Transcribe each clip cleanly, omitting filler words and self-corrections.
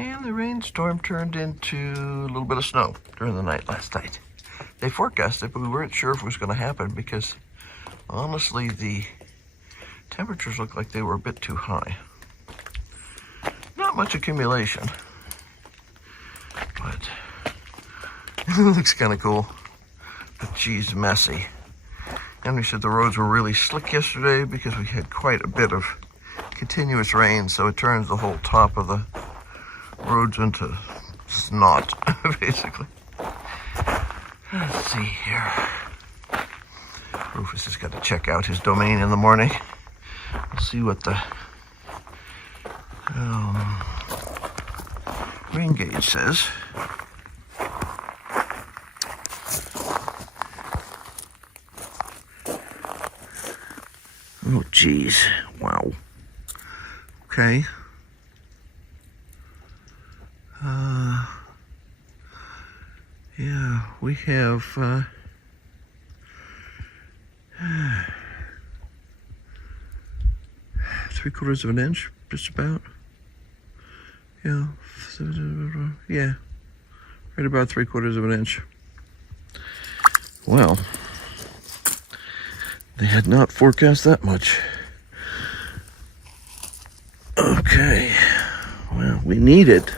And the rainstorm turned into a little bit of snow during the night last night. They forecasted, but we weren't sure if it was going to happen because honestly the temperatures looked like they were a bit too high. Not much accumulation, but it looks kind of cool. But geez, messy. And we said the roads were really slick yesterday because we had quite a bit of continuous rain, so it turns the whole top of the roads into snot, basically. Let's see here. Rufus has got to check out his domain in the morning. We'll see what the rain gauge says. Oh, geez. Wow. Okay. Yeah, we have 3/4 of an inch, just about. Yeah, yeah, right about 3/4 of an inch. Well, they had not forecast that much. Okay, well, we need it,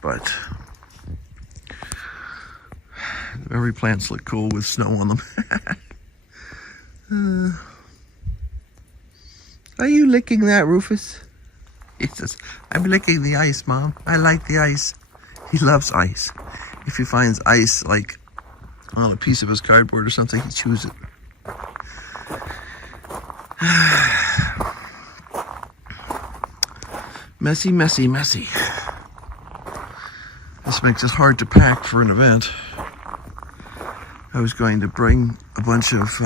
but the berry plants look cool with snow on them. Are you licking that, Rufus? He says, I'm licking the ice, Mom. I like the ice. He loves ice. If he finds ice, like, on a piece of his cardboard or something, he chews it. Messy, messy, messy. This makes it hard to pack for an event. I was going to bring a bunch of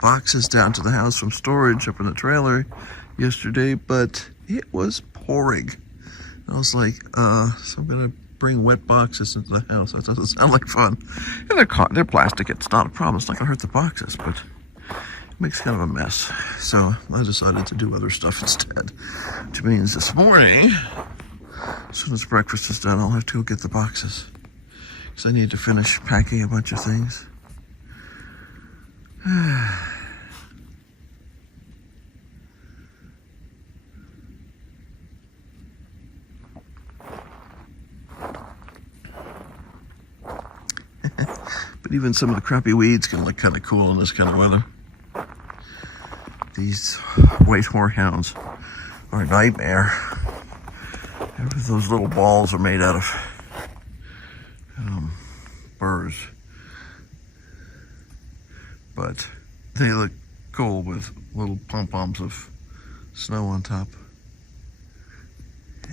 boxes down to the house from storage up in the trailer yesterday, but it was pouring. I was like, so I'm gonna bring wet boxes into the house. That doesn't sound like fun. And they're plastic, it's not a problem. It's not gonna hurt the boxes, but it makes kind of a mess. So I decided to do other stuff instead, which means this morning, as soon as breakfast is done, I'll have to go get the boxes because I need to finish packing a bunch of things. But even some of the crappy weeds can look kind of cool in this kind of weather. These white horehounds are a nightmare. Those little balls are made out of burrs. But they look cool with little pom-poms of snow on top.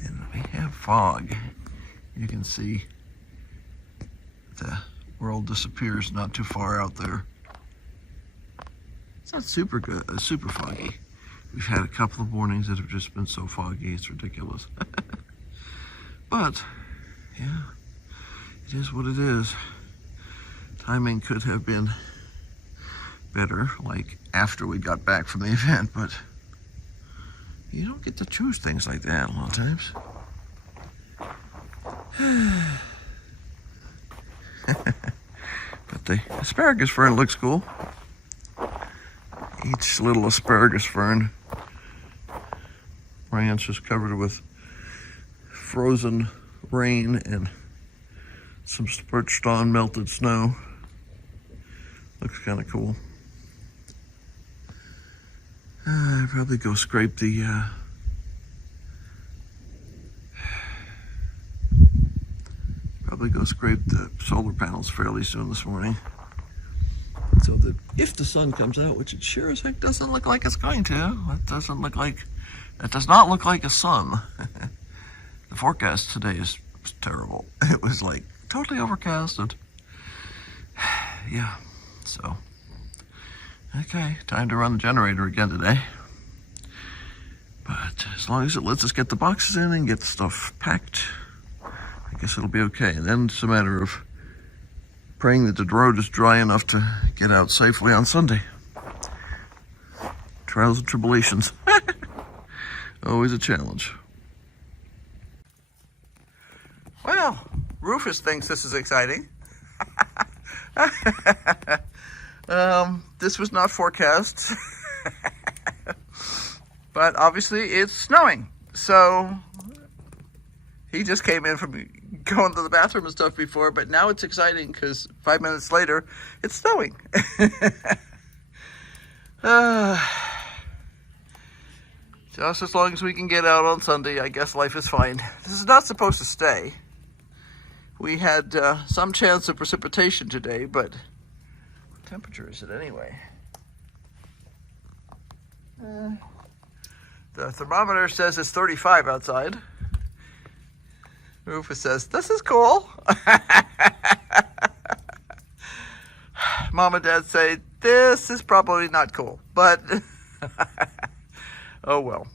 And we have fog. You can see the world disappears not too far out there. It's not super good, super foggy. We've had a couple of mornings that have just been so foggy, it's ridiculous. But, yeah, it is what it is. Timing could have been better, like after we got back from the event, but you don't get to choose things like that a lot of times. But the asparagus fern looks cool. Each little asparagus fern branch is covered with frozen rain and some scorched on melted snow. Looks kind of cool. I'd probably go scrape the solar panels fairly soon this morning, so that if the sun comes out, which it sure as heck doesn't look like it's going to, that does not look like a sun. The forecast today was terrible. It was like totally overcasted. Yeah, so okay, time to run the generator again today. But as long as it lets us get the boxes in and get the stuff packed, I guess it'll be okay. And then it's a matter of praying that the road is dry enough to get out safely on Sunday. Trials and tribulations. Always a challenge. Well, Rufous thinks this is exciting. This was not forecast, but obviously it's snowing. So he just came in from going to the bathroom and stuff before, but now it's exciting because 5 minutes later, it's snowing. Just as long as we can get out on Sunday, I guess life is fine. This is not supposed to stay. We had some chance of precipitation today, but what temperature is it anyway? The thermometer says it's 35 outside. Rufus says, this is cool. Mom and Dad say, this is probably not cool, but oh well.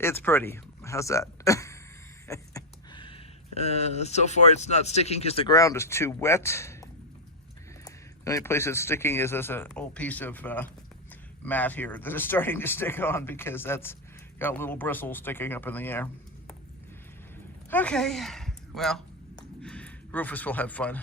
It's pretty. How's that? So far it's not sticking because the ground is too wet. The only place it's sticking is this old piece of mat here that is starting to stick on because that's got little bristles sticking up in the air. Okay, well, Rufus will have fun.